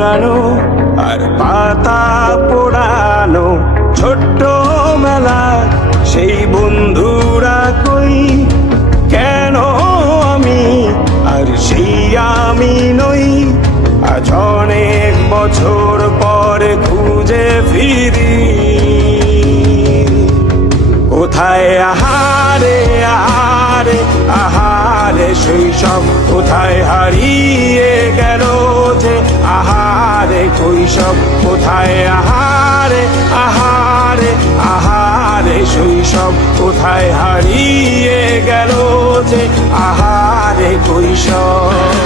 হারানো আর পাতা পোড়ানো ছোট্ট মেলা সেই বন্ধুরা কই কেন আমি আর সেই আমি নই আজ অনেক বছর পরে খুঁজে ফিরি কোথায় আহারে আহারে আহারে শৈশব কোথায় হারিয়ে গেল যে আহারে কৈশব কোথায় আহারে আহারে আহারে শৈশব কোথায় হারিয়ে গেল যে আহারে কৈশব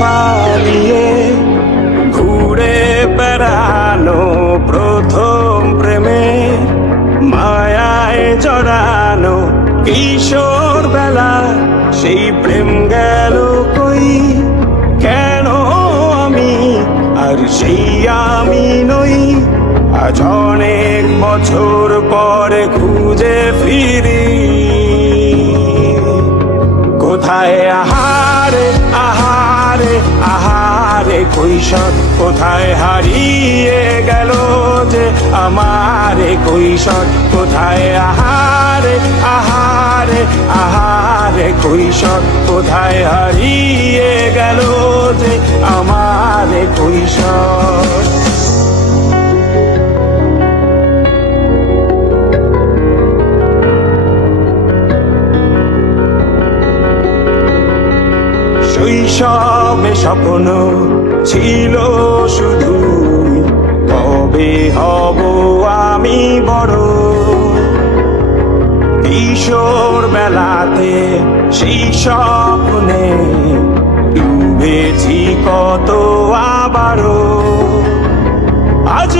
পালিয়ে ঘুরে বেড়ানো প্রথম প্রেমে মায়ায় জড়ানো কিশোর বেলা সেই প্রেম গেল কই কেন আমি আর সেই আমি নই আজ অনেক বছর পরে খুঁজে ফিরি কোথায় আহারে আহারে আহারে কৈশোর কোথায় হারিয়ে গেল যে আমারে কৈশোর কোথায় আহারে আহারে আহারে কৈশোর কোথায় হারিয়ে গেল যে আমারে কৈশোর শৈশবে স্বপ্ন ছিল শুধু কবে হব আমি বড় কিশোর বেলাতে সেই স্বপ্নে ডুবেছি কত আবারও আজ